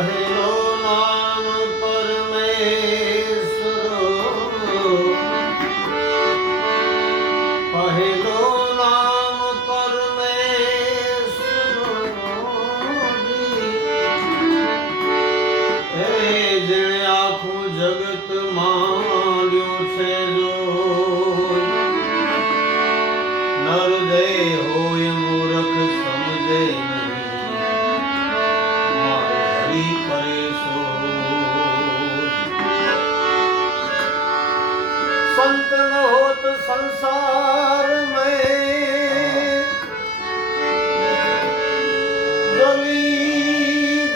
પહેલો નામ પરમેશ્વરો, પહેલો નામ પરમેશ્વરો, એ જેણે આખું જગત માંડ્યું છે જો નરદેહ હોય મૂર્ખ સમજે संत न होत संसार में जली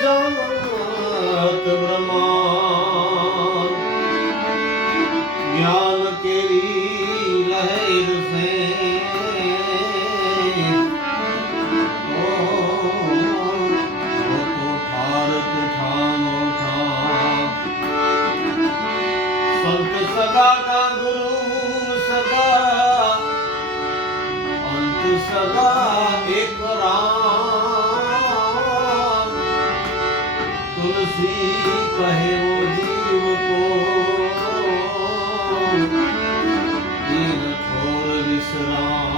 जानत ब्रह्मांड ज्ञान केरी लहर से संत सदा का गुरु सदा अंत सदा एक राम तुलसी कहे वो जीव को दीन छोड़ विश्राम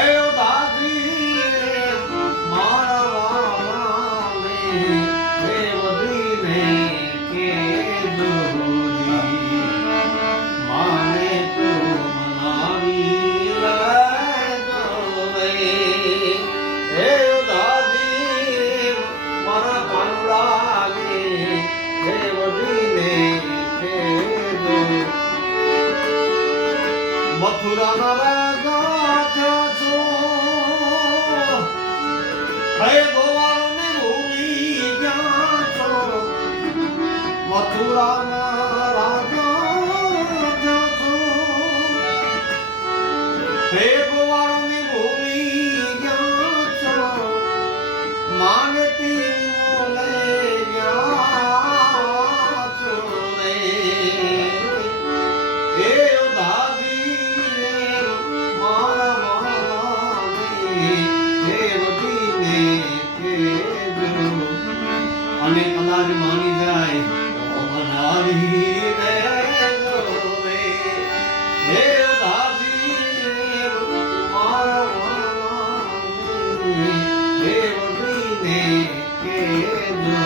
अयो दादी मारा में મથુરા ના રાજા થયા છો, હે ગોવાળો ને ભૂલી ગયા છો. મથુરા ના રાજા થયા છો, હે ગોવાળો ને ભૂલી ગયા છો. માનતી મોલે ગયા છો રે હે અને કદાચ માની જાય મનાવી દેજો રે હે દાદી મારા દેવજીને કેજો.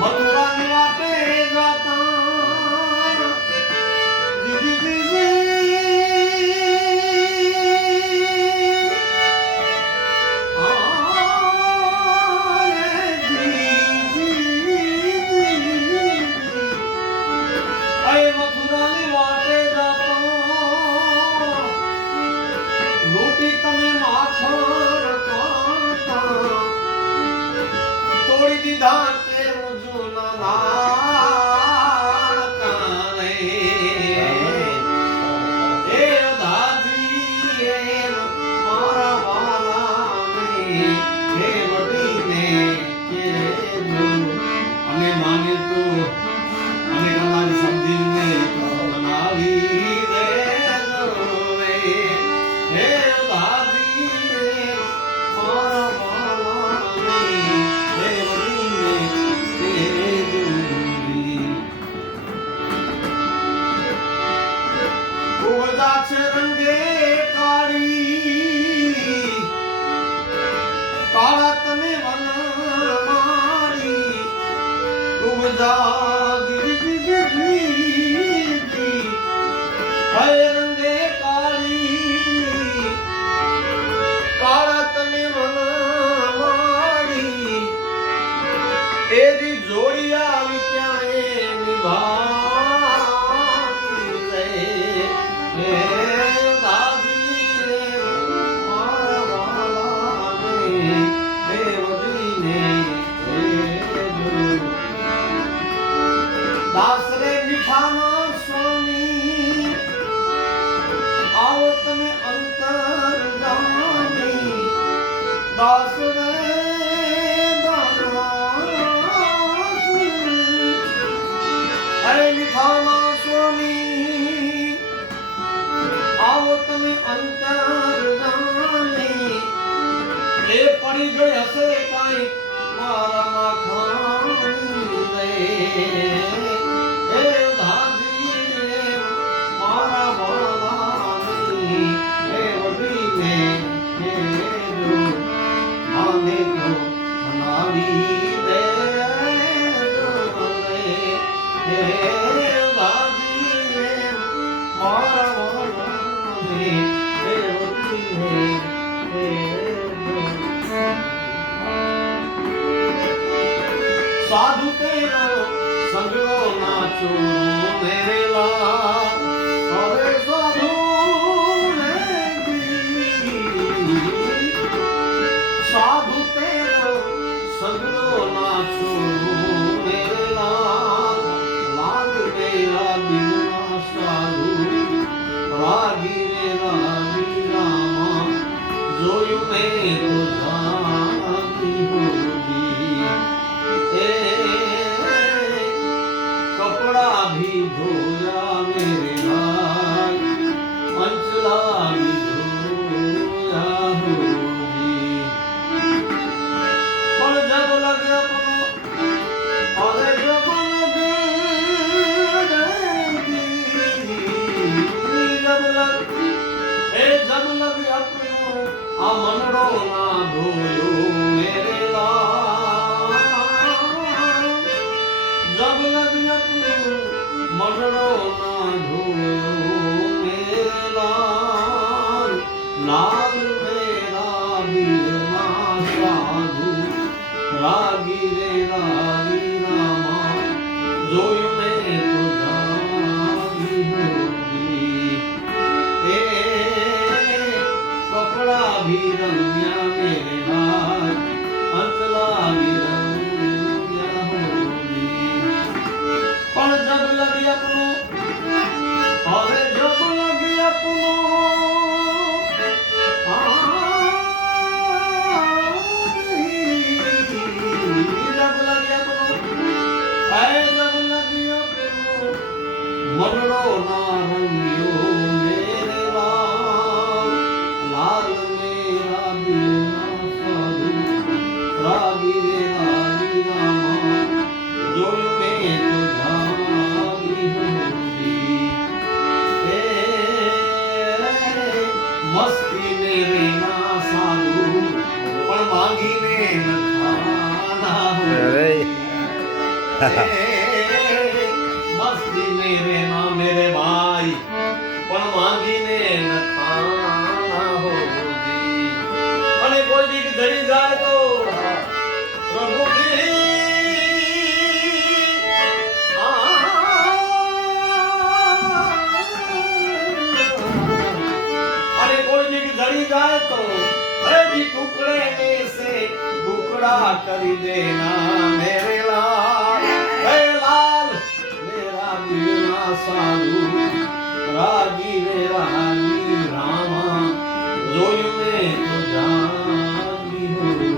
મથુરાની વાટે જાતા મથુરાની વાટે જાતો લૂંટી તમે માખણ કાંટા તોડી દીધા કે જૂના નાતા રે એ દાદી મારા વાલા હે વડીને કેજો. અને માને તો અને કદાચ સમજીને બનાવી દેજો રે હે દાદી મારા વાલા હે વડીને કેજો. ઉગતા છે રંગે કાળી કાળા તમે વન મારી ઉગજા રંગે કાળી કાળા તમે વનમાળી એરી જોડી આવી ક્યાંય નિભાતી રે હે દાદી મારા વાલા દેવજીને દાસ રે મીઠાના સ્વામી આવો તમે અંતર જાની દાસ રે હરે મીઠાના સ્વામી આવો તમે અંતર જાની પડી ગઈ હશે કાંઈ મારામાં ખાણી રે એ દાદી મારા વાલાની એ વડીને કેજો આને તો મનાવી દે હે દાદી મારા વાલાની એ વડીને साधु तेरो संगो नाचो मेरे लाल अरे साधु साधु तेरो संगो नाचो मेरे लाल लाल मेरा बिना साधु रागी मेरा रामा जोयु में तो जागी होगी कपड़ा भी धोया मेरे लाल अंचला भी धोया होगी पर जब लगे अपनो अरे जब लगे जब लगे अपनो आ मनड़ो ना धोयो मेरे लाल जब लगे अपनो मनड़ो ना धोयो मेरे लाल लाल मेरा बिना साधु रागी रे रागी रामा जोयु में तो जागी होगी कपड़ा भी रंगिया मेरे लाल अंचला भी रंगिया होगी पर जब लगी अपनो अरे जब लगी अपनो जब लगी अपनो जब लगी अपनो मनड़ो ना रंगियो मेरे लाल लाल मेरा बिना साधु रागी रे रागी रामा जोयु में तो जागी होगी मस्ती मेरे ना साधु पण मांगी ने न खाना होगी मस्ती मेरे ना मेरे भाई पण मांगी ने न खाना होगी અને કોઈ દી ધરી જાય તો પ્રભુ અને કોઈ દી ધરી જાય તો અરે જી ટુકડે में से टुकड़ा કરી દેના मेरे लाल हे लाल मेरा बिना साधु रागी रे रागी रामा जोयु में तो जागी होगी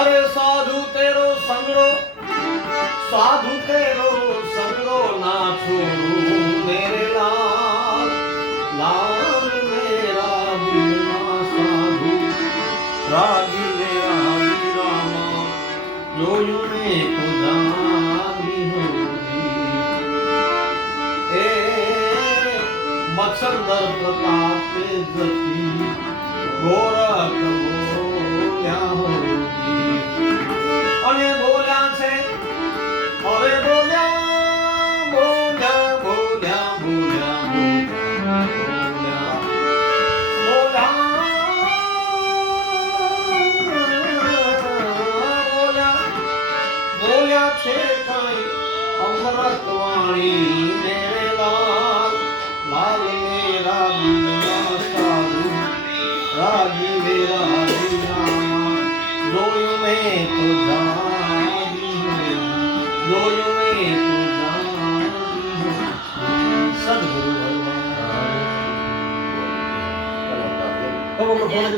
अरे साधु तेरो संगड़ो ना छोड़ू मेरे लाल लाल मेरा बिना साधु रागी रे रागी रामा जोयु में तो जागी होगी मच्छंदर प्रताप जती गोरख बोल्या होगी અને બોલ્યા છે હવે બોલ્યા બોલ્યા બોલ્યા બોલ્યા બોલ્યા બોલ્યા બોલ્યા બોલ્યા છે કાંઈ અમૃત વાણી મેરે લાલ लाल मेरा बिना साधु रागी मेरा रामा जोयु में तो जागी जोयु में तो जागी सद्गुरु भगवान